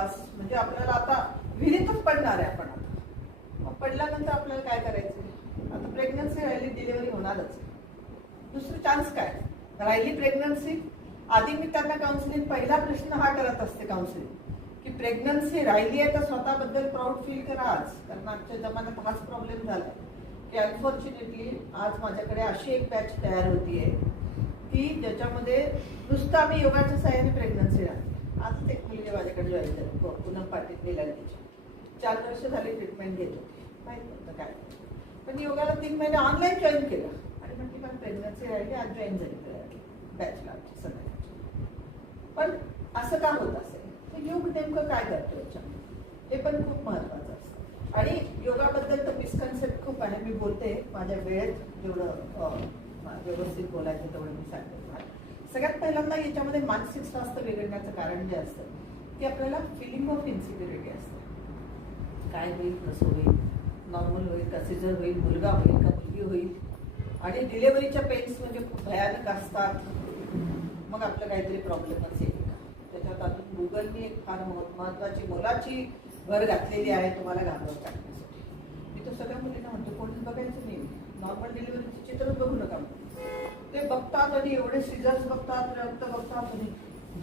बास म्हणजे आपल्याला आता विहिरीतच पडणार आहे आपण आता. मग पडल्यानंतर आपल्याला काय करायचं? आता प्रेग्नन्सी राहिली, डिलिव्हरी होणारच. दुसरं चान्स काय राहिली प्रेग्नन्सी? आधी मी त्यांना काउन्सिलिंग, पहिला प्रश्न हा करत असते काउन्सिलिंग की प्रेग्नन्सी राहिली आहे तर स्वतःबद्दल प्राऊड फील करा आज. कारण आजच्या जमान्यात हाच प्रॉब्लेम झाला की अनफॉर्च्युनेटली आज माझ्याकडे अशी एक बॅच तयार होतीये की ज्याच्यामध्ये नुसतं आम्ही योगाच्या सहाय्याने प्रेग्नन्सी राहते. आज एक मुलगी माझ्याकडे जॉईन झाली, पूनम पाटील निलांडीची. 4 वर्ष झाली ट्रीटमेंट घेत होती, माहित नव्हतं काय. पण योगाला 3 महिने ऑनलाईन जॉईन केलं आणि म्हटली पण प्रेग्नन्सी राहिली, आज जॉईन झाली बॅचला आमची सगळ्यांची. पण असं का होत असेल? तर योग नेमकं काय करतो याच्यामध्ये हे पण खूप महत्वाचं असतं. आणि योगाबद्दल तर मिसकन्सेप्ट खूप आहे. मी बोलते माझ्या वेळेत जेवढं व्यवस्थित बोलायचं तेवढं मी सांगते. सगळ्यात पहिल्यांदा याच्यामध्ये मानसिक स्वास्थ्य बिघडण्याचं कारण जे असतं की आपल्याला फिलिंग ऑफ इन्सिक्युरिटी असते. काय होईल, कसं होईल, नॉर्मल होईल का, सिझर होईल, मुलगा होईल का मुलगी होईल. आणि डिलेव्हरीच्या पेन्स म्हणजे खूप भयानक असतात. मग आपलं काहीतरी प्रॉब्लेमच येईल का. त्याच्यात अजून गुगलनी एक फार महत्वाची मोलाची भर घातलेली आहे तुम्हाला घाबरत टाकण्यासाठी. मी तर सगळ्या मुलींना म्हणतो कोणीच बघायचं नाही, नॉर्मल डिलिव्हरीचे चित्रच बघू नका. ते बघतात आणि एवढे सिझर्स बघतात, रक्त बघतात आणि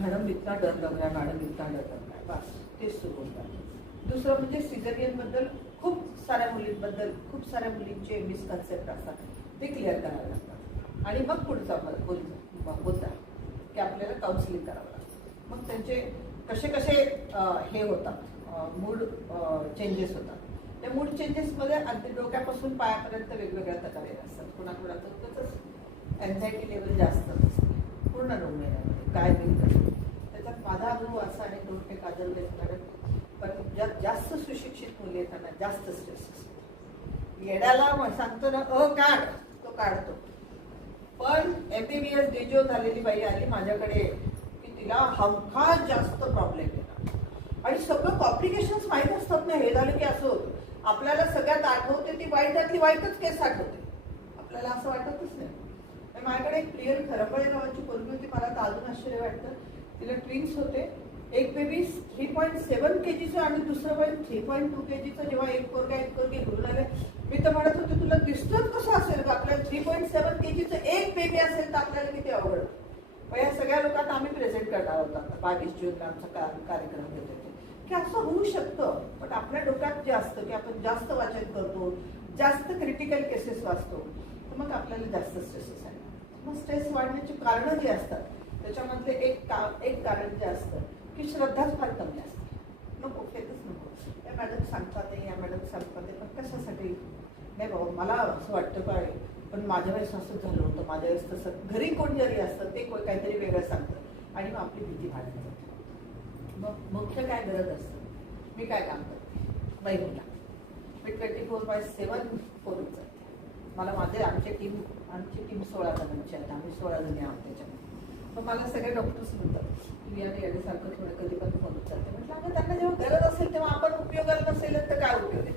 मॅडम इतका डर लग रहा, मॅडम इतका डर लग रहा, बस तेच सुरू होतात. दुसरं म्हणजे सिझरियन बद्दल खूप साऱ्या मुलींबद्दल खूप साऱ्या मुलींचे मिसकन्सेप्ट असतात, ते क्लिअर करावे लागतात. आणि मग पुढचा मुद्दा की आपल्याला काउन्सिलिंग करावं लागतं. मग त्यांचे कसे कसे हे होतात, मूड चेंजेस होतात. त्या मूड चेंजेसमध्ये अगदी डोक्यापासून पायापर्यंत वेगवेगळ्या तक्रारी असतात. कुणाकुणाचं होतच अँझायटी लेवल जास्त असते पूर्ण 9 महिन्यामध्ये. काय होईल कसं, त्याच्यात माझा अनुभव असा आणि 2 ते काजल पण ज्यात जास्त सुशिक्षित मुली आहेत त्यांना जास्त स्ट्रेस असतो. येड्याला सांगतो ना काढ, तो काढतो. पण MBBS डिजो झालेली बाई आली माझ्याकडे की तिला हमखास जास्त प्रॉब्लेम येतात आणि सगळं कॉम्प्लिकेशन्स माहीत असतात ना. हे झालं की असं होतं. आपल्याला सगळ्यात आठवते ती वाईटातली वाईटच केस आठवते, आपल्याला असं वाटतच नाही. माझ्याकडे एक प्रियर खरपळे नावाची पोरगी होती, मला तर अजून आश्चर्य वाटतं. तिला ट्विन्स होते. एक बेबी 3.7 kgचं आणि दुसरं बाई 3.2 kgचं. जेव्हा एक पोरगी घेऊन आले मी तर म्हणत होते तुला दिसतोच कसं असेल का, आपल्याला 3.7 kgचं एक बेबी असेल तर आपल्याला किती अवघड. पण या सगळ्या लोकांना आम्ही प्रेझेंट करणार होतो. 22 जूनला आमचा कार्यक्रम घेत होते की असं होऊ शकतं. पण आपल्या डोक्यात जे असतं की आपण जास्त वाचन करतो, जास्त क्रिटिकल केसेस वाचतो, तर मग आपल्याला जास्त स्ट्रेसेस आहे. मग स्ट्रेस वाढण्याची कारणं जी असतात त्याच्यामधले एक कारण जे असतं की श्रद्धाच फार कमी असते. नको फेकच नको, या मॅडम सांगतात या मॅडम सांगतात पण कशासाठी नाही बाबा. मला असं वाटतं काय, पण माझ्या वेळेस असंच झालं होतं, माझ्या वेळेस तसं. घरी कोण जरी असतं ते काहीतरी वेगळं सांगतं आणि मग आपली भीती वाढत जाते. मग मुख्य काय गरज असतं, मी काय काम करते महिला, मी 24/7 फोन जाते. मला आमची टीम 16 जणांची आहे. आम्ही 16 जणी आहोत त्याच्यामध्ये. मग मला सगळे डॉक्टर्स म्हणतात मी आणि याच्यासारखं थोडं कधी पण फोन उचलते. म्हटलं अगं त्यांना जेव्हा गरज असेल तेव्हा आपण उपयोगाला नसेल तर काय उपयोग आहे.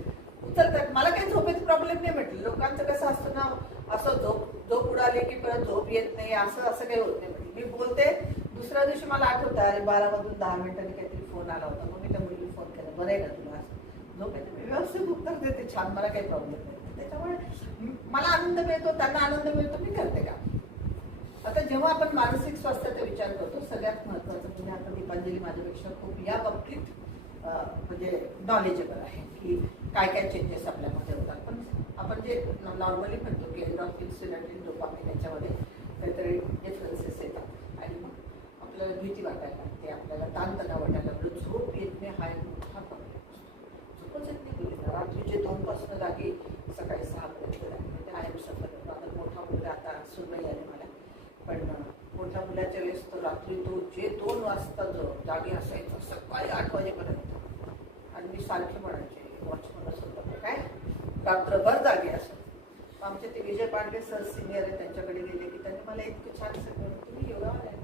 उचलतात. मला काही झोपेचा प्रॉब्लेम नाही म्हटलं. लोकांचं कसं असतं ना, असं झोप उडाली की परत झोप येत नाही, असं काही होत नाही म्हटलं. मी बोलते, दुसऱ्या दिवशी मला आठवतं अरे 12 10 मिनिटांनी काहीतरी फोन आला होता. मग मी त्या मुलीला फोन केला, बरं आहे का तुला, झोप येते. मी व्यवस्थित उत्तर देते छान, मला काही प्रॉब्लेम नाही. त्याच्यामुळे मला आनंद मिळतो, त्यांना आनंद मिळतो, मी करते का. आता जेव्हा आपण मानसिक स्वास्थ्याचा विचार करतो सगळ्यात महत्वाचं म्हणजे आता दीपांजली माझ्यापेक्षा खूप या बाबतीत म्हणजे नॉलेजेबल आहे की काय काय चेंजेस आपल्यामध्ये होतात. पण आपण जे नॉर्मली म्हणतो की एंडॉर्फिन, सिरोटोनिन, डोपामाइन याच्यामध्ये काहीतरी डिफरन्सेस येतात आणि मग आपल्याला भीती वाटायला लागते, आपल्याला ताणतणाव वाटायला लागतो, झोप येत नाही. हा एक मोठा प्रॉब्लेम असतो. झोपच येत नाही मुलींना. रात्रीचे 2 पासून जागी सकाळी 6 पर्यंत म्हणजे आय एम सफर. आता मोठा मुलगा आता सुनबाई आले मला, पण मोठ्या मुलाच्या वेळेस तर रात्री तो जे 2 वाजता जागे असायचं सकाळी 8 वाजेपर्यंत. आणि मी सारखे म्हणायचे वॉचमन असं होतं काय रात्रभर जागे असत. आमचे ते विजय पांडे सर सिनियर आहे, त्यांच्याकडे गेले की त्यांनी मला इतकं छान सगळं तुम्ही योगावर आहे.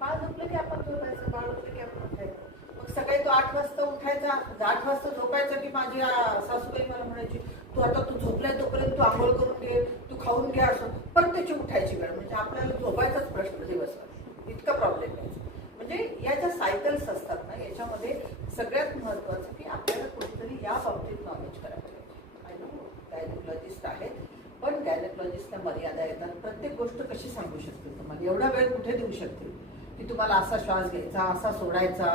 बाळ झोपलं की आपण झोपायचं, बाळ उठलं की आपण उठायचं. मग सकाळी तो 8 वाजता उठायचा, 8 वाजता झोपायचा की माझी सासूबाई मला म्हणायची तू आता तू झोपलाय तोपर्यंत तू आंघोळ करून घे, तू खाऊन घे, असं पण त्याची उठायची वेळ. म्हणजे आपल्याला झोपायचाच प्रश्न दिवसभर, इतका प्रॉब्लेम आहे. म्हणजे या ज्या सायकल्स असतात ना, याच्यामध्ये सगळ्यात महत्वाचं की आपल्याला कुठेतरी या बाबतीत नॉलेज करायला पाहिजे. आय नो गायनेकॉलॉजिस्ट आहेत, पण गायनेकॉलॉजिस्टला मर्यादा येतात. प्रत्येक गोष्ट कशी सांगू शकतील तुम्हाला, एवढा वेळ कुठे देऊ शकतील की तुम्हाला असा श्वास घ्यायचा, असा सोडायचा.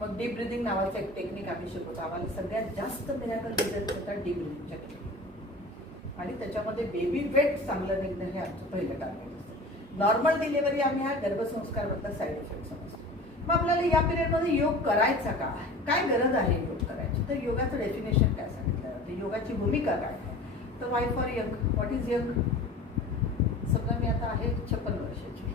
मग डीप ब्रिदिंग नावाचं एक टेक्निक आम्ही शिकवतो. आम्हाला सगळ्यात जास्त मिराकल रिझल्ट होतात डीप ब्रिदिंगच्या टेक्निक, आणि त्याच्यामध्ये बेबी वेट चांगलं निघणं हे आमचं पहिलं टार्गेट असतं. नॉर्मल डिलिव्हरी आम्ही हा गर्भसंस्काराबद्दल साईड इफेक्ट समजतो. मग आपल्याला या पिरियडमध्ये योग करायचा का, काय गरज आहे योग करायची, तर योगाचं डेफिनेशन काय सांगितलं जातं, योगाची भूमिका काय आहे. तर Y for young, what is young. समजा मी आता आहे 56 वर्षाची,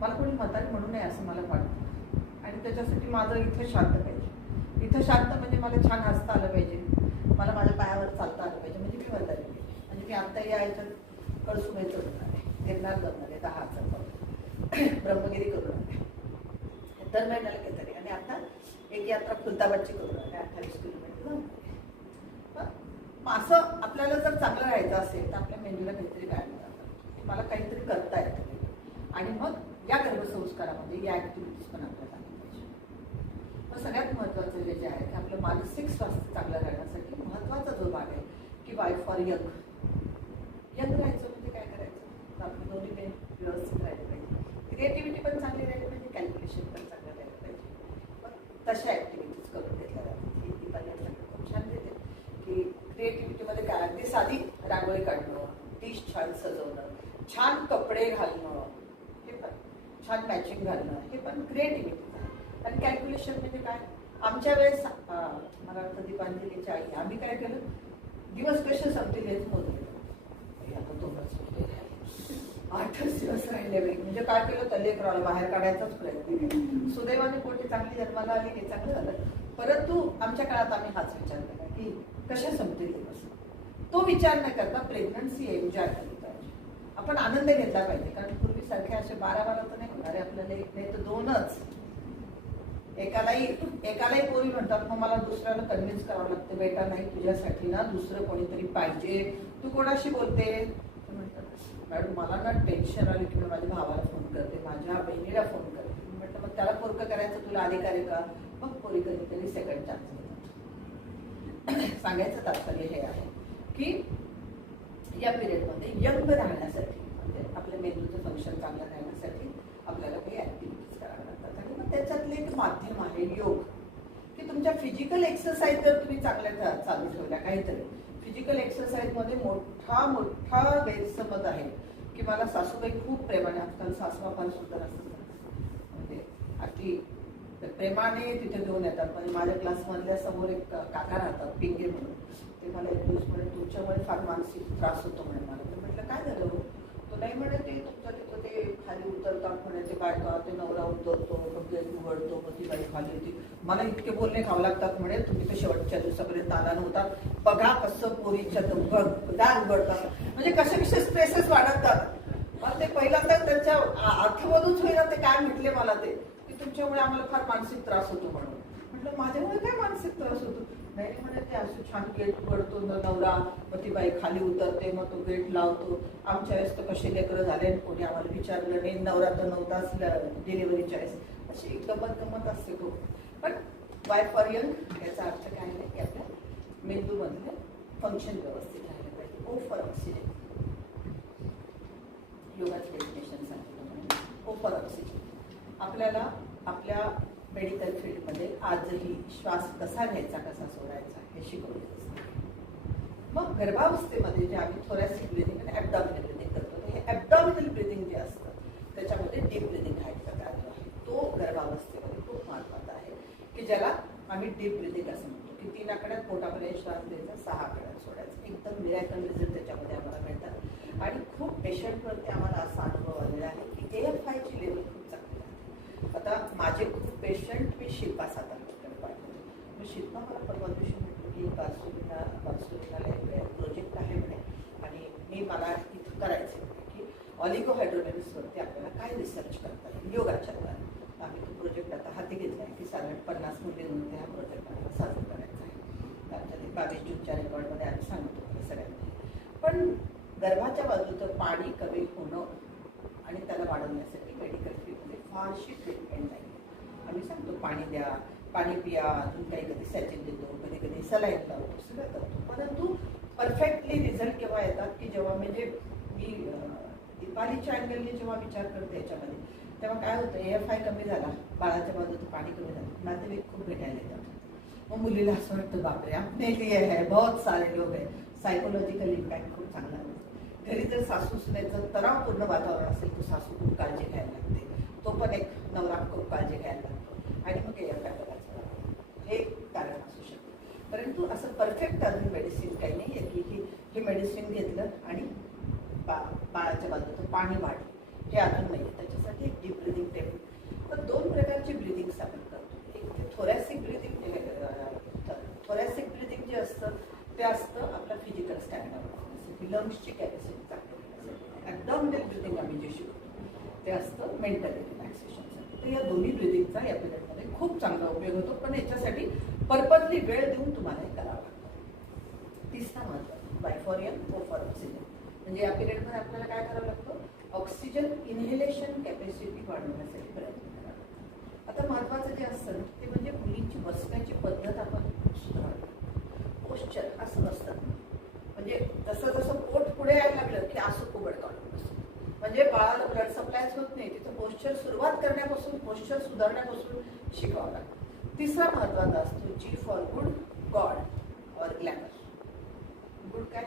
मला कोणी म्हातारी म्हणू नये असं मला वाटतं, आणि त्याच्यासाठी माझं इथं शांत पाहिजे. इथं शांत म्हणजे मला छान हसता आलं पाहिजे, मला माझ्या पायावर चालता आलं पाहिजे, म्हणजे मी म्हातारी पाहिजे. म्हणजे मी आत्ता या याच्यात कळसुबाईचं होणार आहे, गिरनार करणार आहे 10,000 पाऊल, ब्रह्मगिरी करून आहे दर महिन्याला काहीतरी, आणि आता एक यात्रा खुलताबादची करून आहे 28 किलोमीटर जाऊन. असं आपल्याला जर चांगलं राहायचं असेल तर आपल्या मेंदूला काहीतरी व्यायाम करतात, मला काहीतरी करता येतं, आणि मग या गर्भसंस्कारामध्ये या ऍक्टिव्हिटीज पण आपल्याला आल्या पाहिजे. मग सगळ्यात महत्वाचं जे आहे की आपलं मानसिक स्वास्थ्य चांगलं राहण्यासाठी महत्वाचा जो भाग आहे की वाय फॉर यंग. यंग राहायचं म्हणजे काय करायचं, तर आपले दोन्ही मेन व्यवस्थित राहिले पाहिजे, क्रिएटिव्हिटी पण चांगली राहिली पाहिजे, कॅल्क्युलेशन पण चांगलं राहिलं पाहिजे. मग तशा ऍक्टिव्हिटीज करून घेतल्या जातात. ही दीपाली खूप छान देते की क्रिएटिव्हिटीमध्ये काय, अगदी साधी रांगोळी काढणं, डिश छान सजवणं, छान कपडे घालणं, हे पण छान मॅचिंग घालणं, हे पण क्रिएटिव्हिटी आहे. आणि कॅल्क्युलेशन म्हणजे काय, आमच्या वेळेस मला वाटतं दीपांजलीच्या आई आम्ही काय केलं, दिवस कसे संपतील हेच मोजले, आता 8च दिवस राहिले वेळी. म्हणजे काय केलं, तर लेकराला बाहेर काढायचाच प्रयत्न केला. सुदैवाने पोटी चांगली जन्माला आली की चांगलं झालं, परंतु आमच्या काळात आम्ही हाच विचार केला की कशा संपतील दिवस. तो विचार न करता प्रेग्नन्सी एन्जॉय केली पाहिजे, आपण आनंद घेतला पाहिजे. कारण पूर्वीसारखे असे 12 तर नाही होणारे आपल्याला, एक नाही तर 2च. एकालाही पोरी म्हणतात, मग मला दुसऱ्याला कन्व्हिन्स करावं लागतं, बेटा नाही तुझ्यासाठी ना दुसरं कोणीतरी पाहिजे, तू कोणाशी बोलते. म्हणतात मॅडम मला ना टेन्शन आली की मी माझ्या भावाला फोन करते, माझ्या बहिणीला फोन करते. म्हटलं मग त्याला पोरकं करायचं तुला अधिकार आहे का. मग पोरी कधीतरी सेकंड चान्स देतात. सांगायचं तात्पर्य हे आहे की या पिरियडमध्ये यंग राहण्यासाठी, म्हणजे आपल्या मेंदूचं फंक्शन चांगलं राहण्यासाठी आपल्याला काही ऍक्टिव्हिटीज कराव्या लागतात. आणि मग त्याच्यातलं एक माध्यम आहे योग, की तुमच्या फिजिकल एक्सरसाइज जर तुम्ही चांगल्या चालू ठेवल्या, काहीतरी फिजिकल एक्सरसाइजमध्ये मोठा गैरसमज आहे की मला सासूबाई खूप प्रेमाने, आजकाल सासवा फार सुंदर असतात, म्हणजे अगदी प्रेमाने तिथे घेऊन येतात. म्हणजे माझ्या क्लासमधल्या समोर एक काका राहतात, पिंगे म्हणून, ते मला एक दिवस म्हणे तुमच्यामुळे फार मानसिक त्रास होतो म्हणे मला. तर म्हटलं काय झालं हो, तो नाही म्हणे ते तुमचं तिथं ते खाली उतरतात म्हणे, ते बायका ते नवरा उतरतो मग गेट उघडतो मग ती बाई खाली होती, मला इतके बोलणे खावं लागतात म्हणे, तुम्ही तर शेवटच्या दिवसापर्यंत आला नव्हता, बघा कसं पोरीच्या दार उघडतात, म्हणजे कसे स्ट्रेसेस वाढतात. मला ते पहिल्यांदा त्यांच्या अर्थमधूनच होईना ते काय म्हटले मला, ते की तुमच्यामुळे आम्हाला फार मानसिक त्रास होतो म्हणून. म्हटलं माझ्यामुळे काय मानसिक त्रास होतो. नाही म्हणे ते असं छान गेट उघडतो नवरा, मग ती बाई खाली उतरते, मग तो गेट लावतो. आमच्या वेळेस तर कसे लेकरं झाले, कोणी आम्हाला विचारलं नाही, नवरा तर नव्हताच डिलिव्हरीच्या वेळेस. अशी गमत असते खूप. पण वाय फॉर यंग याचा अर्थ काय आहे की आपल्या मेंदूमधले फंक्शन व्यवस्थित राहिलं पाहिजे. ओ फॉर ऑक्सिजन, योगाचं डेफिनेशन सांगितलं. O for oxygen. आपल्याला आपल्या मेडिकल फील्डमध्ये आजही श्वास कसा घ्यायचा कसा सोडायचा हे शिकवलेलं असतं. मग गर्भावस्थेमध्ये जे आम्ही थोरॅसिक ब्रिदिंग आणि ॲब्डॉमिनल ब्रिदिंग करतो, हे ॲब्डॉमिनल ब्रिदिंग जे असतं त्याच्यामध्ये डीप ब्रिदिंग हा एक प्रकार जो आहे तो गर्भावस्थेमध्ये खूप महत्त्वाचा आहे, की ज्याला आम्ही डीप ब्रिदिंग असं म्हणतो, की 3 आकड्यात पोटापर्यंत श्वास द्यायचा, 6 आकड्यात सोडायचा. एकदम मिरॅकल रिझल्ट त्याच्यामध्ये आम्हाला मिळतात. आणि खूप पेशंटवरती आम्हाला असा अनुभव आलेला आहे की AFI ची लेवल खूप चांगली आहे. आता माझे खूप पेशंट मी शिल्पा सातारकडे पाठवले. मग शिल्पा मला परवा दिवशी म्हटलं की बार्सोलिनाला एक प्रोजेक्ट आहे म्हणे, आणि मला इथं करायचं आहे की ऑलिगोहायड्रोमेनिसवरती आपल्याला काय रिसर्च करता येईल योगाच्या द्वारे. आम्ही तो प्रोजेक्ट आता हाती घेतला आहे की साधारण 50 मुलींमध्ये हा प्रोजेक्ट आपल्याला साजरा करायचा आहे. आमच्या ते 22 जूनच्या रेकॉर्डमध्ये आम्ही सांगतो हे सगळ्यांनी. पण गर्भाच्या बाजूचं पाणी कमी होणं आणि त्याला वाढवण्यासाठी मेडिकल फील्डमध्ये फारशी ट्रीटमेंट नाही. आम्ही पाणी द्या, पाणी पिया, अजून काही कधी सॅचिन देतो, कधी कधी सलाईन लावतो, सगळं करतो. परंतु परफेक्टली रिझल्ट केव्हा येतात की जेव्हा म्हणजे मी दीपालीच्या अँगलने जेव्हा विचार करते याच्यामध्ये, तेव्हा काय होतं, AFI कमी झाला, बाळाच्या बाजूचं पाणी कमी झालं, नातेवाईक खूप भेटायला येतात. मग मुलीला असं वाटतं बापरे आपने लिए है, बहुत सारे लोक आहे. सायकोलॉजिकल इम्पॅक्ट खूप चांगला होतो. घरी जर सासू सुनेचं तणावपूर्ण वातावरण असेल तर सासू खूप काळजी घ्यायला लागते, तो पण एक नवरा खूप काळजी घ्यायला लागतो आणि मग AFI बघायचं हे कारण असू शकतं. परंतु असं परफेक्ट अजून मेडिसिन काही नाही आहे की हे मेडिसिन घेतलं आणि बाळाच्या बाजूचं पाणी वाढलं, हे अजून नाही. त्याच्यासाठी एक डीप ब्रिदिंग टेक्निक. तर 2 प्रकारची ब्रिदिंग्स आपण करतो. एक ते थोरॅसिक ब्रिदिंग. थोरॅसिक ब्रिदिंग जे असतं ते असतं आपला फिजिकल स्टॅमिना, लंग्सची कॅपॅसिटी चांगली, ॲब्डॉमिनल ब्रिदिंग आम्ही जे शिकतो ते असतं मेंटली रिलॅक्सेशनसाठी. तर या दोन्ही ब्रिदिंगचा या पिरियडमध्ये खूप चांगला उपयोग होतो, पण याच्यासाठी पर्पजली वेळ देऊन तुम्हाला हे करावं लागतं. तिसरा महत्त्व बायफोरियन फॉर ऑक्सिजन. म्हणजे या पिरियडमध्ये आपल्याला काय करावं लागतं, ऑक्सिजन इनहेलेशन कॅपॅसिटी वाढवण्यासाठी प्रयत्न करावा लागतो. आता महत्त्वाचं जे असतं ते म्हणजे मुलींची बसण्याची पद्धत आपण सुधारतो. पोश्चर असं नसतं, म्हणजे जसं जसं पोट पुढे यायला लागलं की असं कोबड काढून बसतं, म्हणजे बाळाला ब्लड सप्लायच होत नाही. तिथं पोश्चर सुरुवात करण्यापासून, पोश्चर सुधारण्यापासून शिकवावं लागतं. तिसरा महत्त्वाचा असतो G फॉर गुड, गॉड और ग्लॅमर. गुड काय,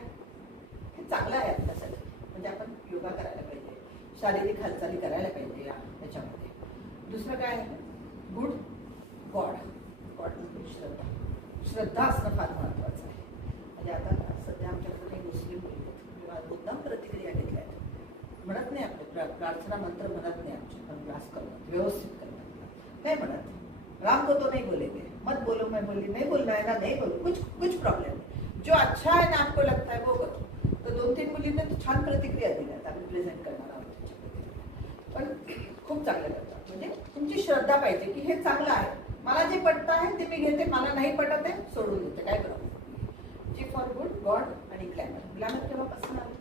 हे चांगलं आहे आपल्यासाठी, म्हणजे आपण योगा करायला पाहिजे, शारीरिक हालचाली करायला पाहिजे याच्यामध्ये. दुसरं काय आहे, गुड, गॉड. गॉड म्हणजे श्रद्धा. श्रद्धा असणं फार महत्त्वाचं आहे. म्हणजे आता सध्या आमच्याकडे काही मुस्लिम मुद्दाम प्रतिक्रिया घेतल्या आहेत. म्हणत नाही आपले प्रार्थना मंत्र म्हणत नाही आमचे, पण क्लास करतात, व्यवस्थित करतात. नाही म्हणत राम को तो नहीं बोलेंगे, मत बोलो, मैं बोली नहीं बोलना है ना, नहीं बोलो, कुछ प्रॉब्लेम नहीं, जो अच्छा है ना आपको लगता है वो करो. तर 2-3 मुलींना छान प्रतिक्रिया दिल्यात, आम्ही प्रेझेंट करणार आहोत त्याच्या. पण खूप चांगलं करतात. म्हणजे तुमची श्रद्धा पाहिजे की हे चांगलं आहे, मला जे पटतं आहे ते मी घेते, मला नाही पटत आहे सोडून देते, काय करावं. G फॉर गुड, गॉड आणि ग्लॅमर. ग्लॅमर केव्हापासून आलं,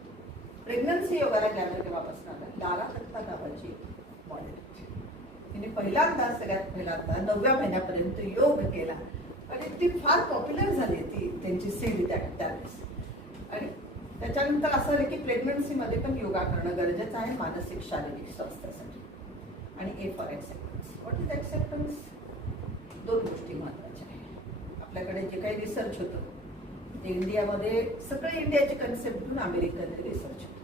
प्रेग्नन्सी योगाला ग्लॅमर केव्हापासून आला. लारा दत्ता नावाची मॉडेल, तिने पहिल्यांदा, सगळ्यात पहिल्यांदा 9व्या महिन्यापर्यंत योग केला आणि ती फार पॉप्युलर झाली ती त्यांची सीडी त्यावेळेस. आणि त्याच्यानंतर असं आहे की प्रेग्नन्सीमध्ये पण योगा करणं गरजेचं आहे मानसिक शारीरिक स्वास्थ्यासाठी. आणि A for acceptance. What is acceptance. 2 गोष्टी महत्त्वाच्या आहेत. आपल्याकडे जे काही रिसर्च होतं ते इंडियामध्ये सगळे इंडियाची कन्सेप्ट घेऊन अमेरिकन रिसर्च होतं.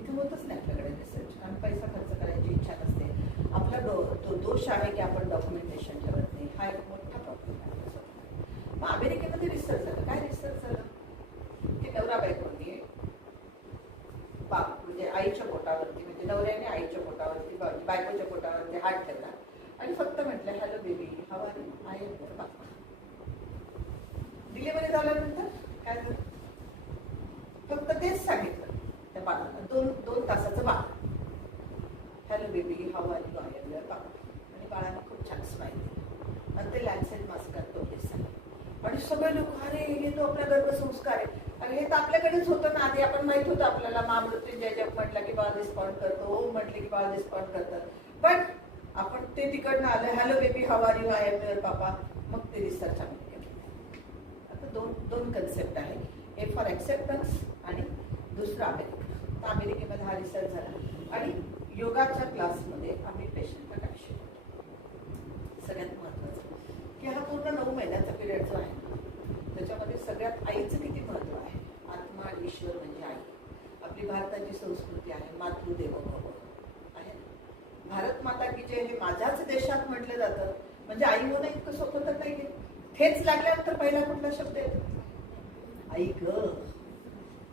इथे होतच नाही आपल्याकडे रिसर्च, कारण पैसा खर्च करायची इच्छा नसते. आपला तो दोष आहे की आपण डॉक्युमेंटेशन ठेवत नाही, हा एक मोठा प्रॉब्लेम आहे. मग अमेरिकेमध्ये रिसर्च झालं. काय रिसर्च झालं की नवरा बायकोनी म्हणजे आईच्या पोटावरती, म्हणजे नवऱ्याने आईच्या पोटावरती, बायकोच्या पोटावरती हात ठेवला आणि फक्त म्हटलं hello baby how are you, I am your papa. Delivery झाल्यानंतर काय झालं, फक्त तेच सांगितलं त्या बाळाला. 2 तासाचं बाळ, hello baby how are you, I am your papa. आणि बाळाला खूप छान स्माईल दिली आणि ते लॅन्सेट मास्कार तो सांगितलं. आणि सगळे लोक अरे हे तो आपल्या गर्भसंस्कार आहे, अरे हे तर आपल्याकडेच होतं ना, आधी आपण माहित होतं आपल्याला. महामृत्युंजय जप म्हटलं की बाळ रिस्पॉन्ड करतो, ओम म्हटले की बाळ रिस्पॉन्ड करतात. पण आपण ते तिकडनं आलं hello baby how are you, I am your papa. मग ते रिसर्च आम्ही केलं. आता दोन कन्सेप्ट आहे, A फॉर ॲक्सेप्टन्स आणि दुसरा अमेरिका. तर अमेरिकेमध्ये हा रिसर्च झाला. आणि योगाच्या क्लासमध्ये आम्ही पेशंटला काय शिकवतो, सगळ्यात महत्त्वाचं की हा पूर्ण 9 महिन्याचा पिरियड जो आहे त्याच्यामध्ये सगळ्यात आईचं किती महत्त्व आहे. आत्मा ईश्वर म्हणजे आई. आपली भारताची संस्कृती आहे मातृदेवो भव आहे. भारत माता की जय हे माझ्याच देशात म्हटलं जातं, म्हणजे आई होणं इतकं सोपं तर काही. ठेच लागल्यानंतर पहिला कुठला शब्द येतो, आई ग.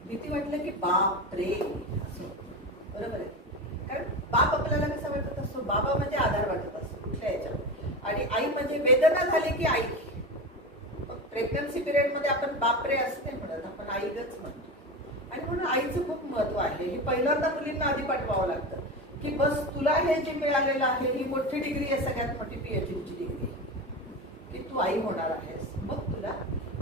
भीती वाटलं की बाप रे असं, बरोबर आहे. कारण बाप आपल्याला कसा वाटत असतो, बाबा म्हणजे आधार वाटत असतो कुठल्या याच्यावर, आणि आई म्हणजे वेदना झाली की आई. प्रेग्नन्सी पिरियडमध्ये आपण बापरे असं नाही म्हणत, आपण आईगच म्हणतो. आणि म्हणून आईचं खूप महत्व आहे. हे पहिल्यांदा मुलींना आधी पाठवावं लागतं की बस तुला हे जे मिळालेलं आहे ही मोठी डिग्री आहे, सगळ्यात मोठी PhDची डिग्री की तू आई होणार आहेस. मग तुला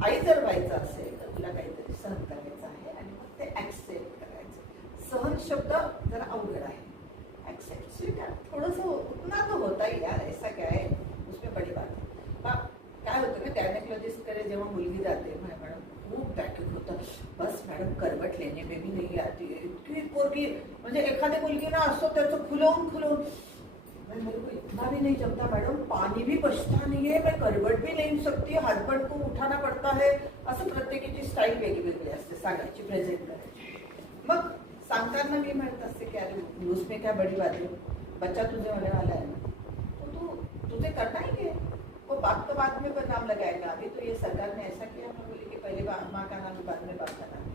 आई जर व्हायचं असेल तर तुला काहीतरी सहन करायचं आहे आणि मग ते ऍक्सेप्ट करायचं. सहन शब्द जरा अवघड आहे, ऍक्सेप्ट स्वीकार थोडंसं उतना तो होता ही यार, ऐसा क्या है. बस मॅडम करवट लेने में भी नहीं आती है, इतकी पोरगी म्हणजे एखादी मुलगी ना असतो त्याचं खुलवून मेरे को इतना भी नहीं जमता मैडम, पानी भी बचता नहीं है, मैं करवट भी नहीं सकती, हस्बैंड को उठाना पड़ता है. असं प्रत्येकाची स्टाईल वेगळी असते सांगायची, प्रेझेंट करायची. मग सांगताना मी म्हणत असते की अरे उसमें क्या बड़ी बात है, बच्चा तुझे होने वाला है ना, तो तू तुझे करना ही है, वो बात तो बाद में नाम लगाएगा. अभी तो ये सरकार ने ऐसा किया, मैं बोली की पहिले माँ का नाम बाद में बाप का नाम.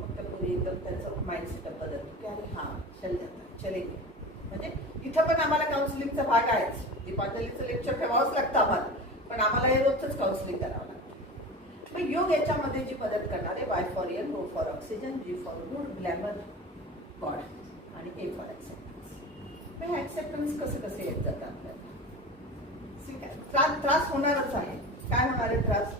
मग त्या पूर्वी एकदम त्याचं माइंडसेट बदलतो की अरे हां चलेंगे. म्हणजे इथं पण आम्हाला काउन्सिलिंगचा भाग आहेच. दीपांजलीचं लेक्चर ठेवावंच लागतं आम्हाला, पण आम्हाला हे रोजच काउन्सिलिंग करावं लागतं. मग योग याच्यामध्ये जी मदत करणार आहे, Y for L, O for oxygen, G for good, glamour god आणि ए फॉर ऍक्सेप्टन्स. मग ऍक्सेप्टन्स कसं येत जातं आपल्याला. त्रास होणारच आहे. काय होणार आहे त्रास?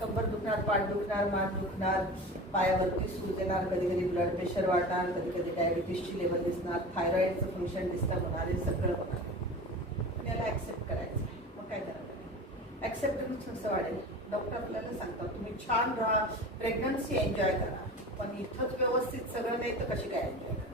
कंबर दुखणार, पाठ दुखणार, मान दुखणार, पायावरती सूज येणार, कधी कधी ब्लड प्रेशर वाढणार, कधी कधी डायबिटीसची लेवल दिसणार, थायरॉइडचं फंक्शन डिस्टर्ब होणार, हे सगळं होणार आहे. याला ऍक्सेप्ट करायचं आहे. मग काय करायचं? ऍक्सेप्टन्स कसं वाढेल? डॉक्टर आपल्याला सांगतात तुम्ही छान राहा, प्रेग्नन्सी एन्जॉय करा, पण इथंच व्यवस्थित सगळं नाही तर कशी काय एन्जॉय करा?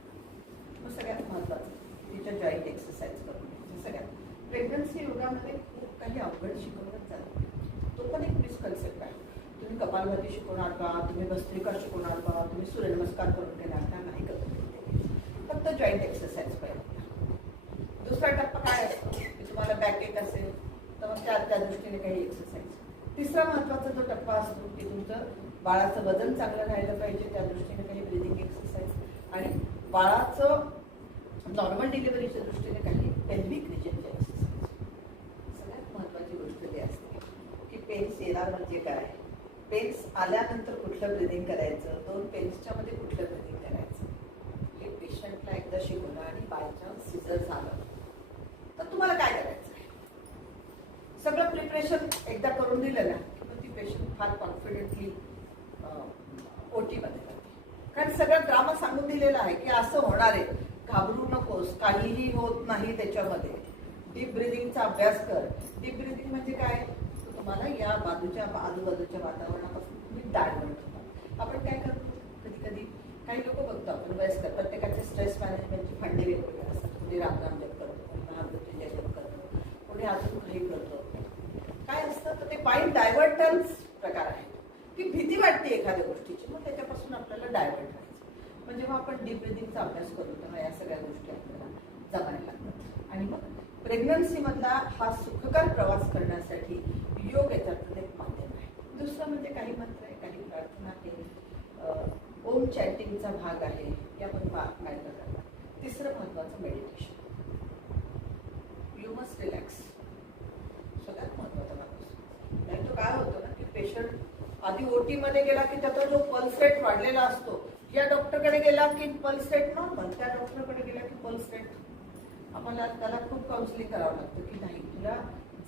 मग सगळ्यात महत्वाचं तिच्या जॉईंट एक्सरसाइज करून घ्यायची. सगळ्यात प्रेग्नन्सी योगामध्ये खूप काही अवघड शिकवलं जातं. तो पण एक मिसकन्सेप्ट आहे. तुम्ही कपालभाती शिकवणार का, तुम्ही भस्त्रिका शिकवणार का, तुम्ही सूर्यनमस्कार करून घेणार का? नाही करत. फक्त जॉईंट एक्सरसाइज पाहिजे. दुसरा टप्पा काय असतो की तुम्हाला बॅक एक असेल तर मग त्या दृष्टीने काही एक्सरसाइज. तिसरा महत्वाचा जो टप्पा असतो की तुमचं बाळाचं वजन चांगलं राहिलं पाहिजे, त्या दृष्टीने काही ब्रिदिंग एक्सरसाइज, आणि बाळाचं नॉर्मल डिलिव्हरीच्या दृष्टीने काही पेल्विक रिजनचे एक्सरसाइज. सगळ्यात महत्वाची गोष्ट जी असते की पेन्स येणार म्हणजे काय, पेन्स आल्यानंतर कुठलं ब्रिदिंग करायचं, 2 पेन्सच्या मध्ये कुठलं ब्रिदिंग करायचं, हे पेशंटला एकदा शिकवलं. आणि बाय चान्स सिझर झालं तर तुम्हाला काय करायचं आहे, सगळं प्रिपरेशन एकदा करून दिलं ना की मग ती पेशंट फार कॉन्फिडेंटली ओटी मध्ये जाते. कारण सगळं ड्रामा सांगून दिलेला आहे की असं होणार आहे, घाबरू नकोस, काहीही होत नाही त्याच्यामध्ये. डीप ब्रिदिंगचा अभ्यास कर. डीप ब्रिदिंग म्हणजे काय, तुम्हाला या आजूबाजूच्या वातावरणापासून तुम्ही डायव्हर्ट होता. आपण काय करतो, कधी कधी काही लोक बघतो आपण वयस्कर, प्रत्येकाचे स्ट्रेस मॅनेजमेंटचे फंडे वेगवेगळे असतात. कोणी रामराम जप करतो, कोणी महामृत्युंजय जप करतो, कोणी अजून काही करतो. काय असतं तर ते माइंड डायव्हर्टन्स प्रकार आहे की भीती वाटते एखाद्या गोष्टीची, मग त्याच्यापासून आपल्याला डायव्हर्ट करायचं. पण जेव्हा आपण डीप ब्रिदिंगचा अभ्यास करू तेव्हा या सगळ्या गोष्टी आपल्याला जमायला लागतात. आणि मग प्रेग्नन्सी मधला हा सुखकर प्रवास करण्यासाठी योग याच्यातून एक माध्यम आहे. दुसरं म्हणजे काही मंत्र आहे, काही प्रार्थना आहे, ओम चॅटिंगचा भाग आहे, या पण मार्ग करतात. तिसरं महत्वाचं मेडिटेशन. You must relax. सगळ्यात महत्वाचा भाग असतो. नाही तो काय होतो ना की पेशंट आधी ओटी मध्ये गेला की त्याचा जो पल्स रेट वाढलेला असतो, या डॉक्टरकडे गेला की पल्स रेट नॉर्मल, त्या डॉक्टरकडे गेला की पल्स रेट. आम्हाला त्याला खूप काउन्सिलिंग करावं लागतं की नाही, तुला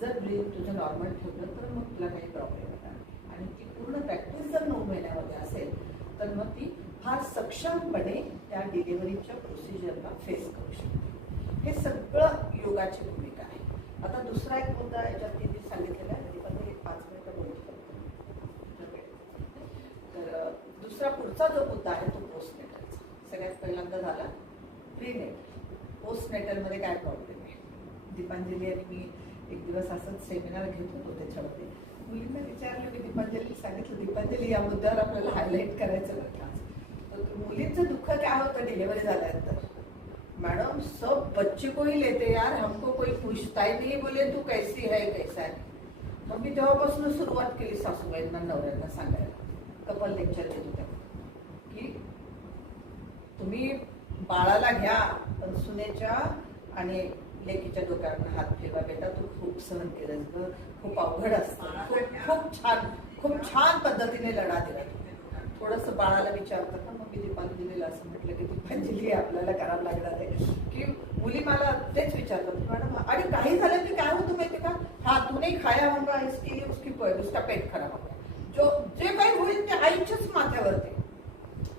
जर ब्रीथ तुझं नॉर्मल ठेवलं तर मग तुला काही प्रॉब्लेम येणार. आणि ती पूर्ण प्रॅक्टिस जर 9 महिन्यामध्ये असेल तर मग ती फार सक्षमपणे त्या डिलिव्हरीच्या प्रोसिजरला फेस करू शकते. हे सगळं योगाची भूमिका आहे. आता दुसरा एक मुद्दा याच्यात मी सांगितलेला आहे, पण मी 5 मिनिटं बोलू शकतो. तर दुसरा पुढचा जो मुद्दा आहे तो पोस्टनेटलचा. सगळ्यात पहिल्यांदा झाला प्रीनेटल. पोस्टनेटल मध्ये काय प्रॉब्लेम आहे. दीपांजली आणि मी एक दिवस असंच सेमिनार घेत होतो, त्याच्यामध्ये मुलींना विचारलं की दीपांजली सांगितलं, दीपांजली या मुद्द्यावर आपल्याला हायलाईट करायचं बरं का. तर मुलींचं दुःख काय होतं डिलिव्हरी झाल्यानंतर, मैडम सब बच्चे को ही लेते यार, हमको कोई पूछता ही नहीं, बोले तू कैसी है कैसा है. मग मी तेव्हापासून सुरुवात केली सासूबाईंना नवऱ्यांना सांगायला, कपल लेक्चर देत होत्या की तुम्ही बाळाला घ्या पण सुनेच्या आणि लेकीच्या डोक्यावर हात ठेवा, बेटा तू खूप सहन केलं, खूप अवघड असतं, खूप छान पद्धतीने लढा दिला. थोडस बाळाला विचारतात ना, मग मी दीपांजलीला असं म्हटलं की दीपांजली आपल्याला करावं लागणार आहे की मुली मला तेच विचारतात मॅडम, आणि काही झालं की काय होतं माहिती का, हा तू नाही खाया होगा इसके लिए उसका पेट खराब होगा, जे काही होईल ते आईच्याच माथ्यावरती.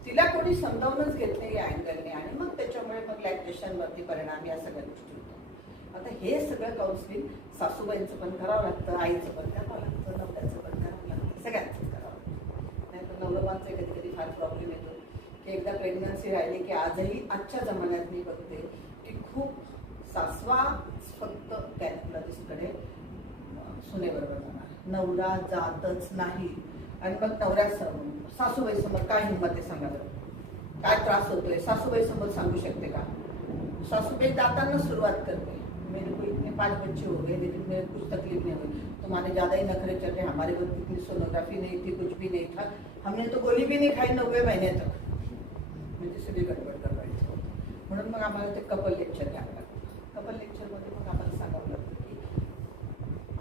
तिला कोणी समजावूनच घेत नाही या अँगलने, आणि मग त्याच्यामुळे मग लॅक्टेशन वरती परिणाम या सगळ्या गोष्टी होतात. आता हे सगळं काउन्सिलिंग सासूबाईंचं पण करावं लागतं, आईचं पण करावं लागतं, नवऱ्याचं पण करावं लागतं, सगळ्यांचं करावं लागतं. नाही तर नवरोबांचे कधी कधी फार प्रॉब्लेम येतो की एकदा प्रेग्नन्सी राहिली की आजही आजच्या जमान्यात मी बघते की खूप सासवा फक्त गॅयनेकोलॉजिस्टकडे सुनेबरोबर जाणार, नवरा जातच नाही. आणि मग नवऱ्या सासूबाई समोर काय हिंमत आहे सांगा बरं, काय त्रास होतोय सासूबाई समोर सांगू शकते का? सासूबाई जाताना सुरुवात करते, मेरे को इतने 5 बच्चे हो गए लेकिन मेरे कुछ तकलीफ नहीं हुई, तुम्हारे ज्यादा ही नखरे चल रहे, हमारे वक्त इतनी सोनोग्राफी नहीं थी, कुछ भी नहीं था, हमने तो गोली भी नहीं खाई 90 महीने तक. म्हणजे सगळी गडबड करायची. म्हणून मग आम्हाला ते कपल लेक्चर घ्यावं लागतं. कपल लेक्चरमध्ये मग आम्हाला सांगावं लागतं की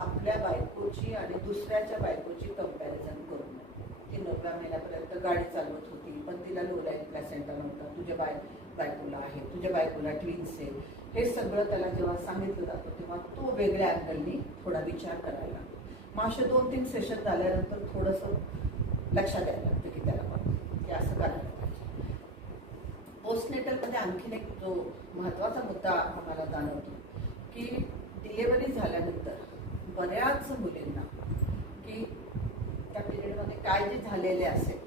आपल्या बायकोची आणि दुसऱ्याच्या बायकोची कंपॅरिझन करू नये. ती 9व्या महिन्यापर्यंत गाडी चालवत होती पण तिला लो लाईन प्लॅसेंटा नव्हता, तुझ्या बायकोला आहे, तुझ्या बायकोला ट्विन्स आहे, हे सगळं त्याला जेव्हा सांगितलं जातं तेव्हा तो वेगळ्या अँगलनी थोडा विचार करायला लागतो. मग असे 2-3 सेशन झाल्यानंतर थोडंसं लक्षात द्यायला लागतं की त्याला पण की असं करायला पाहिजे. पोस्टनेटलमध्ये आणखीन एक जो महत्त्वाचा मुद्दा आम्हाला जाणवतो की डिलेव्हरी झाल्यानंतर बऱ्याच मुलींना की त्या पिरियडमध्ये काय जे झालेले असेल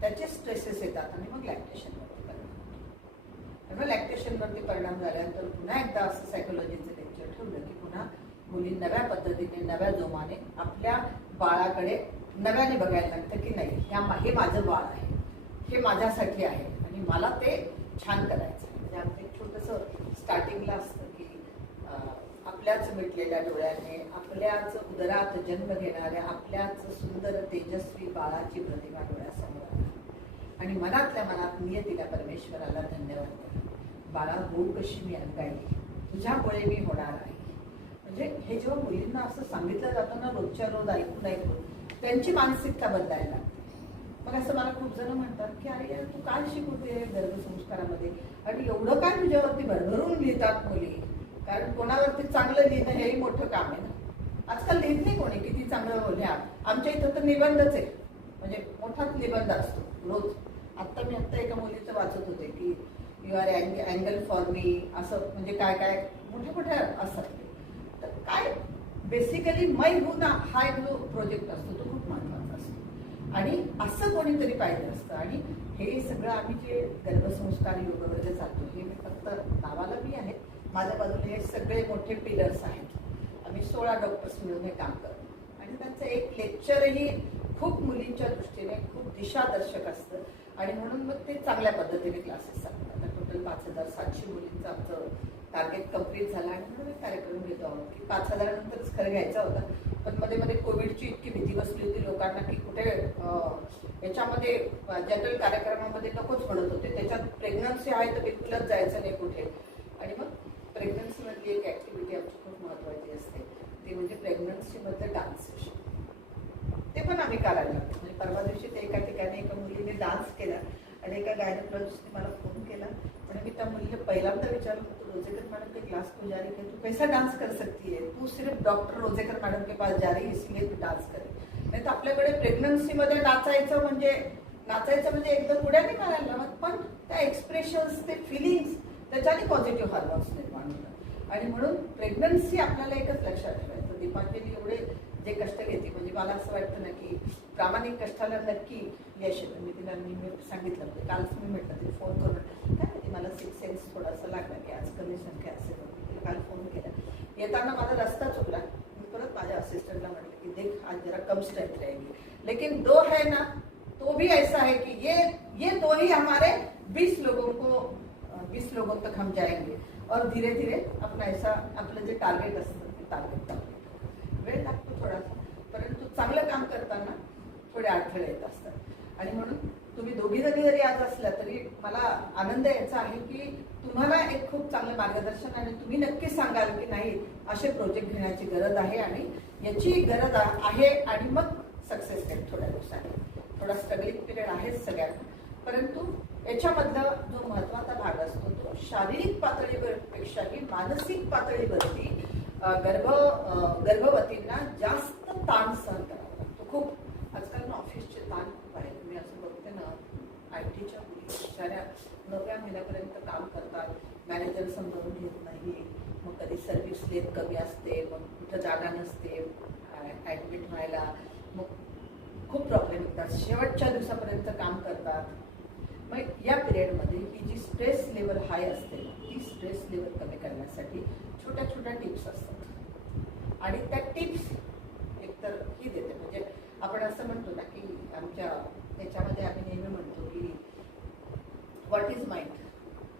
त्याचे स्ट्रेसेस येतात आणि मग लॅक्टेशनवरती परिणाम होतो. तेव्हा लॅक्टेशनवरती परिणाम झाल्यानंतर पुन्हा एकदा असं सायकोलॉजीचं लेक्चर ठेवलं की पुन्हा मुली नव्या पद्धतीने नव्या जोमाने आपल्या बाळाकडे नव्याने बघायला लागतं की नाही हे माझं बाळ आहे, हे माझ्यासाठी आहे आणि मला ते छान करायचं आहे. म्हणजे आमचं एक छोटंसं स्टार्टिंगला असतं की आपल्याच मिटलेल्या डोळ्याने आपल्याच उदरात जन्म घेणाऱ्या आपल्याच सुंदर तेजस्वी बाळाची प्रतिमा डोळ्यासमोर आहे आणि मनातल्या मनात नियतीला परमेश्वराला धन्यवाद द्या, बाळा हो कशी मी अंगाई, तुझ्यामुळे मी होणार आहे. म्हणजे हे जेव्हा मुलींना असं सांगितलं जातं ना रोजच्या रोज ऐकून त्यांची मानसिकता बदलायला लागते. मग असं मला खूप जण म्हणतात की अरे यार तू काय शिकवते गर्भसंस्कारामध्ये आणि एवढं काय तुझ्यावरती भरभरून लिहितात मुली, कारण कोणावरती चांगलं लिहिणं हेही मोठं काम आहे ना. आजकाल लिहित नाही कोणी किती चांगलं लिहा. आमच्या इथं तर निबंधच आहे, म्हणजे मोठाच निबंध असतो रोज. आत्ता एका मुलीचं वाचत होते की यू आर अँगल फॉर मी, असं म्हणजे काय काय मोठ्या असतात. तर काय बेसिकली मै हूं ना हा एक जो प्रोजेक्ट असतो तो खूप महत्त्वाचा असतो आणि असं कोणीतरी पाहिजे असतं. आणि हे सगळं आम्ही जे गर्भसंस्कार योग वगैरे चालतो हे मी फक्त नावाला मी आहे, माझ्या बाजूला हे सगळे मोठे पिलर्स आहेत. आम्ही 16 डॉक्टर्स मिळून हे काम करतो आणि त्यांचं एक लेक्चरही खूप मुलींच्या दृष्टीने खूप दिशादर्शक असतं आणि म्हणून मग ते चांगल्या पद्धतीने क्लासेस चालतात. टोटल 5700 मुलींचं आमचं टार्गेट कम्प्लीट झालं आणि म्हणून एक कार्यक्रम घेतो आहोत की 5000 नंतरच खरं घ्यायचा होता, पण मध्ये कोविडची इतकी भीती बसली होती लोकांना की कुठे याच्यामध्ये जनरल कार्यक्रमामध्ये नकोच म्हणत होते, त्याच्यात प्रेग्नन्सी आहे तर बिलकुलच जायचं नाही कुठे. आणि मग प्रेग्नन्सीमधली एक ऍक्टिव्हिटी आमची खूप महत्त्वाची असते ती म्हणजे प्रेग्नन्सीमधलं डान्स सेशन. ते पण आम्ही करायला लागतो. म्हणजे परवा दिवशी ते एका ठिकाणी एका मुलीने डान्स केला आणि एका गायनेकोलॉजिस्टने मला फोन केला आणि मी त्या मुलीला पहिल्यांदा विचारलं होतं रोजेकर मैडम के क्लास को जा रही है, तू कैसा डान्स कर सकती है, तू सिर्फ डॉक्टर रोजेकर मैडम के पास जा रही है इसलिए तू डान्स करे. नाही तर आपल्याकडे प्रेग्नन्सीमध्ये नाचायचं म्हणजे एकदम उड्या नाही मारायला लागत, पण त्या एक्सप्रेशन्स ते फिलिंग्स त्याच्याने पॉझिटिव्ह हार्मोन्स निर्माण होतात. आणि म्हणून प्रेग्नन्सी आपल्याला एकच लक्षात ठेवायचं, दीपांजली एवढे जे कष्ट घेते म्हणजे मला असं वाटतं ना की प्रामाणिक कष्टाला नक्की यश येतं. मी तिला नेहमी सांगितलं होतं, कालच मी म्हटलं तिला फोन करून काय माहिती मला 6 सेन्स थोडासा लागला की आज कमी संख्या असेल. तिला काल फोन केला, येताना माझा रस्ता चुकला. मी परत माझ्या असिस्टंटला म्हटलं की देख आज जरा कम स्ट्रेंथ रहेगी लेकिन 2 है ना तो भी ऐसा है कि ये 2 ही हमारे 20 लोगों तक हम जाएंगे और धीरे धीरे अपना ऐसा आपलं जे टार्गेट असतं ते टार्गेट वेळ लागतो थोडासा, परंतु चांगलं काम करताना थोडे अडथळे येत असतात. आणि म्हणून तुम्ही दोघी जरी आज असल्या तरी मला आनंद याचा आहे की तुम्हाला एक खूप चांगलं मार्गदर्शन आणि तुम्ही नक्की सांगाल की नाही असे प्रोजेक्ट घेण्याची गरज आहे आणि याची गरज आहे आणि मग सक्सेस रेट थोड्या दिवसांनी. थोडा स्ट्रगलिंग पिरियड आहेच सगळ्यांना, परंतु याच्यामधला जो महत्त्वाचा भाग असतो तो शारीरिक पातळीपेक्षाही मानसिक पातळीवरती गर्भवतींना जास्त ताण सहन करावा लागतो. खूप आजकाल ना ऑफिसचे ताण खूप आहे. तुम्ही असं बघते ना IT च्या मुली बिचाऱ्या 9व्या महिन्यापर्यंत काम करतात, मॅनेजर समजावून घेत नाही, मग कधी सर्व्हिस लेट कमी असते, मग कुठं जागा नसते ॲडमिट व्हायला, मग खूप प्रॉब्लेम टिकतात, शेवटच्या दिवसापर्यंत काम करतात. मग या पिरियडमध्ये ही जी स्ट्रेस लेवल हाय असते ती स्ट्रेस लेवल कमी करण्यासाठी छोट्या छोट्या टिप्स असतात. आणि त्या टिप्स एकतर ही देते, म्हणजे आपण असं म्हणतो ना की आमच्या याच्यामध्ये आम्ही नेहमी म्हणतो की व्हॉट इज माइंड,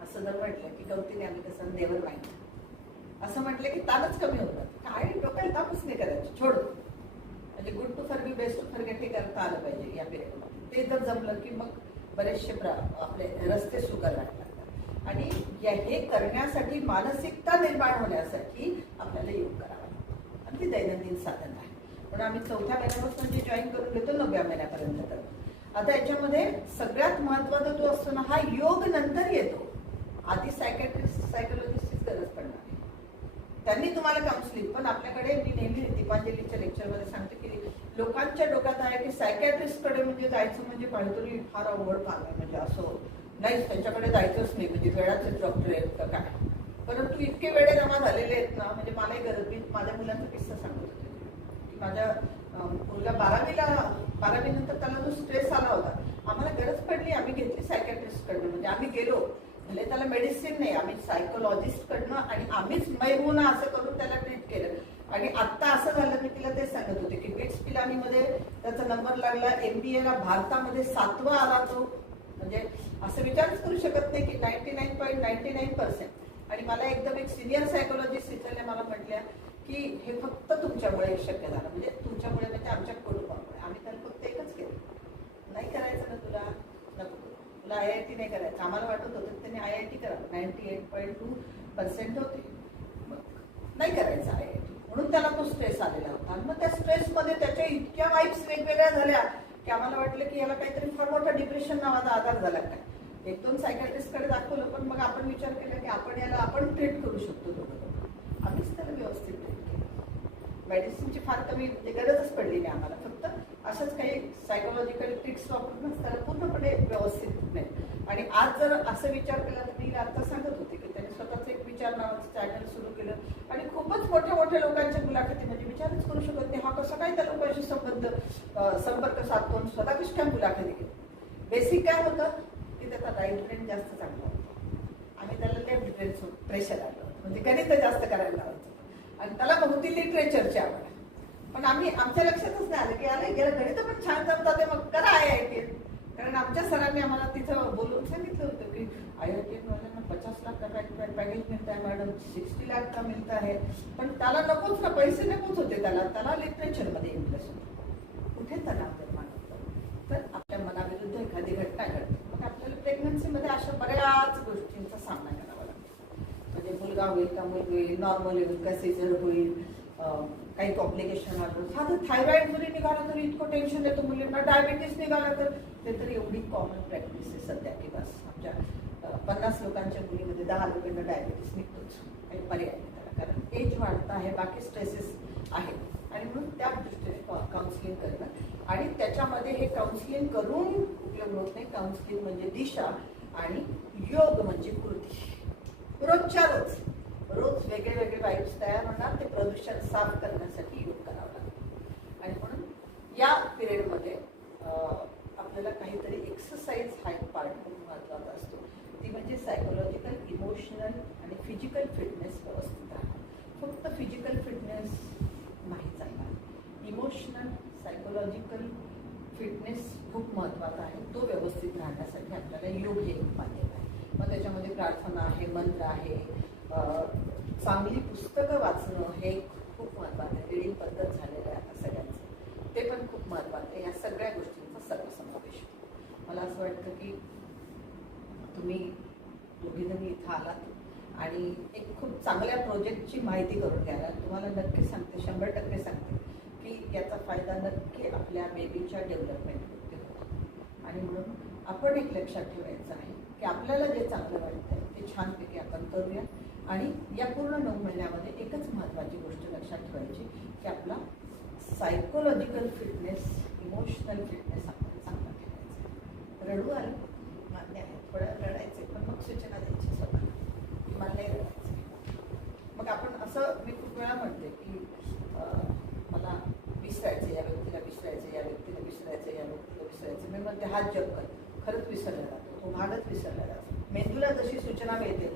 असं जर म्हटलं की गवतीने आम्ही कसं नेवर माइंड असं म्हटलं की ताणच कमी होतात. काय डोक्याला तापच नाही करायची, छोड. म्हणजे good to forgive, best to forget हे करता आलं पाहिजे या पिरियडमध्ये. ते जर जमलं की मग बरेचसे आपले रस्ते सुकर लागतात. आणि हे करण्यासाठी मानसिकता निर्माण होण्यासाठी आपल्याला योग करावा लागतो. आणि ती दैनंदिन साधन आहे. म्हणून आम्ही 4थ्या महिन्यापासून जे जॉईन करून घेतो 9व्या महिन्यापर्यंत करतो. आता याच्यामध्ये सगळ्यात महत्वाचा जो असतो ना, हा योग नंतर येतो. आधी सायकोलॉजिस्टचीच गरज पडणार आहे. त्यांनी तुम्हाला काउन्सिलिंग, पण आपल्याकडे मी नेहमी दीपांजलीच्या लेक्चरमध्ये सांगते की लोकांच्या डोक्यात आहे की सायकॅट्रिस्टकडे म्हणजे जायचं म्हणजे काहीतरी फार अवघड काम आहे, म्हणजे असं नाहीच, त्यांच्याकडे जायचंच नाही, म्हणजे वेळाचे डॉक्टर आहेत का काय. परंतु इतके वेळे जमा झालेले आहेत ना, म्हणजे मलाही गरज. मी माझ्या मुलांचा किस्सा सांगत होते की माझ्या मुलगा 12वी नंतर त्याला जो स्ट्रेस आला होता, आम्हाला गरज पडली, आम्ही घेतली सायकॅट्रिस्टकडनं. म्हणजे आम्ही गेलो, भले त्याला मेडिसिन नाही, आम्ही सायकोलॉजिस्टकडनं आणि आम्हीच मैगुना असं करून त्याला ट्रीट केलं. आणि आत्ता असं झालं, मी तिला तेच सांगत होते की बिट्स पिलानीमध्ये त्याचा नंबर लागला, MBA ला भारतामध्ये 7वा आला तो. म्हणजे असं विचारच करू शकत नाही की 99.99%. आणि मला एकदम एक सिनियर सायकोलॉजिस्ट टीचरने मला म्हटल्या की हे फक्त तुमच्यामुळे शक्य झालं, म्हणजे तुमच्यामुळे म्हणजे आमच्या कुटुंबामुळे. आम्ही त्याला फक्त एकच केलं, नाही करायचं ना तुला, नको, तुला IIT नाही करायचं. आम्हाला वाटत होतं त्यांनी IIT करावं, 98.2% होते, मग नाही करायचं IIT. म्हणून त्याला तो स्ट्रेस आलेला होता. आणि मग त्या स्ट्रेसमध्ये त्याच्या इतक्या वाईब्स वेगवेगळ्या झाल्या की आम्हाला वाटलं की याला काहीतरी फार मोठा डिप्रेशन नावाचा आजार झाला काय. 1-2 सायकॅट्रिस्टकडे दाखवलं, पण मग आपण विचार केला की आपण ट्रीट करू शकतो दोघं. आम्हीच त्याला व्यवस्थित ट्रीट केलं. मेडिसिनची फार कमी म्हणजे गरजच पडली नाही आम्हाला. फक्त अशाच काही सायकोलॉजिकल ट्रिक्स वापरूनच त्याला पूर्णपणे व्यवस्थित नाही. आणि आज जर असं विचार केला तर मी आता सांगत होते की त्याने स्वतःच एक विचार नावाचं चॅनल सुरू केलं आणि खूपच मोठ्या लोकांच्या मुलाखती, म्हणजे विचारच करू शकत नाही हा कसा काय त्या लोकांशी संपर्क साधतो, स्वतः कशी काय मुलाखती घेतो. बेसिक काय होतं की त्याचा राईट ब्रेन जास्त चांगला होता. आम्ही त्याला लेफ्ट ब्रेन प्रेशर आलं होतं, म्हणजे गणित जास्त करायला लावायचं. आणि त्याला बहुती लिटरेचरची आवड. पण आमच्या लक्षातच नाही आलं की अरे गणित पण छान जमतात, मग करा IIT. कारण आमच्या सरांनी आम्हाला तिथं बोलून सांगितलं होतं की IIT वाल्यांना 50 लाख का पॅकेज मिळत आहे मॅडम, 60 लाख का मिळत आहे. पण त्याला नकोच ना, पैसे नकोच होते त्याला लिटरेचरमध्ये इंटरेस्ट होता. कुठे तणाव निर्माण होतो. तर आपल्या मनाविरुद्ध एखादी घटना घडते, मग आपल्याला प्रेग्नन्सीमध्ये अशा बऱ्याच गोष्टींचा सामना करावा लागतो. म्हणजे मुलगा होईल का मुलगी होईल, नॉर्मल होईल का सिझर होईल, काही कॉम्प्लिकेशन आलं, साधं थायरॉइड जरी निघालं तरी इतकं टेन्शन येतं मुलींना, डायबिटीस निघालं तर ते तर एवढी कॉमन प्रॅक्टिस आहे सध्या की बस आमच्या 50 लोकांच्या मुलीमध्ये 10 लोकांना डायबिटीस निघतोच. काही पर्याय नाही त्याला, कारण एज वाढतं आहे, बाकी स्ट्रेसेस आहेत. आणि म्हणून त्या दृष्टीने काउन्सिलिंग करणं. आणि त्याच्यामध्ये हे काउन्सिलिंग करून उपयोग होत नाही. काउन्सिलिंग म्हणजे दिशा आणि योग म्हणजे कृती. रोजच्या रोज वेगळे वाईब्स तयार होणार, ते प्रदूषण साफ करण्यासाठी योग करावं लागतं. आणि म्हणून या पिरियडमध्ये आपल्याला काहीतरी एक्सरसाइज हा एक पार्ट खूप महत्त्वाचा असतो. ती म्हणजे सायकोलॉजिकल, इमोशनल आणि फिजिकल फिटनेस व्यवस्थित राहणं. फक्त फिजिकल फिटनेस नाही चालणार, इमोशनल सायकोलॉजिकल फिटनेस खूप महत्त्वाचा आहे. तो व्यवस्थित राहण्यासाठी आपल्याला योग हे एक माध्यम आहे. मग त्याच्यामध्ये प्रार्थना आहे, मंत्र आहे, चांगली पुस्तकं वाचणं हे खूप महत्त्वाचं आहे. रिडिंग पद्धत झालेलं आहे आता सगळ्यांचं, ते पण खूप महत्त्वाचं आहे. या सगळ्या गोष्टींचा सर्वसमावेश होतो. मला असं वाटतं की तुम्ही दोघीजणी इथं आलात आणि एक खूप चांगल्या प्रोजेक्टची माहिती करून घ्यायला. तुम्हाला नक्की सांगते, 100% सांगते की याचा फायदा नक्की आपल्या बेबीच्या डेव्हलपमेंटमध्ये होतो. आणि म्हणून आपण एक लक्षात ठेवायचं आहे की आपल्याला जे चांगलं वाटतंय ते छानपैकी आपण करूया. आणि या पूर्ण 9 महिन्यामध्ये एकच महत्त्वाची गोष्ट लक्षात ठेवायची की आपला सायकोलॉजिकल फिटनेस, इमोशनल फिटनेस आपण चांगला ठेवायचा. रडू आलं मान्य आहे, थोडं रडायचे, पण मग सूचना द्यायची स्वतः की मला नाही रडायचं. मग आपण असं, मी खूप वेळा म्हणते की मला विसरायचं, या व्यक्तीला विसरायचं, या व्यक्तीला विसरायचं, या व्यक्तीला विसरायचं. मी म्हणते हात जप कर, खरंच विसरला जातो, तो भागच विसरला जातो. मेंदूला जशी सूचना मिळते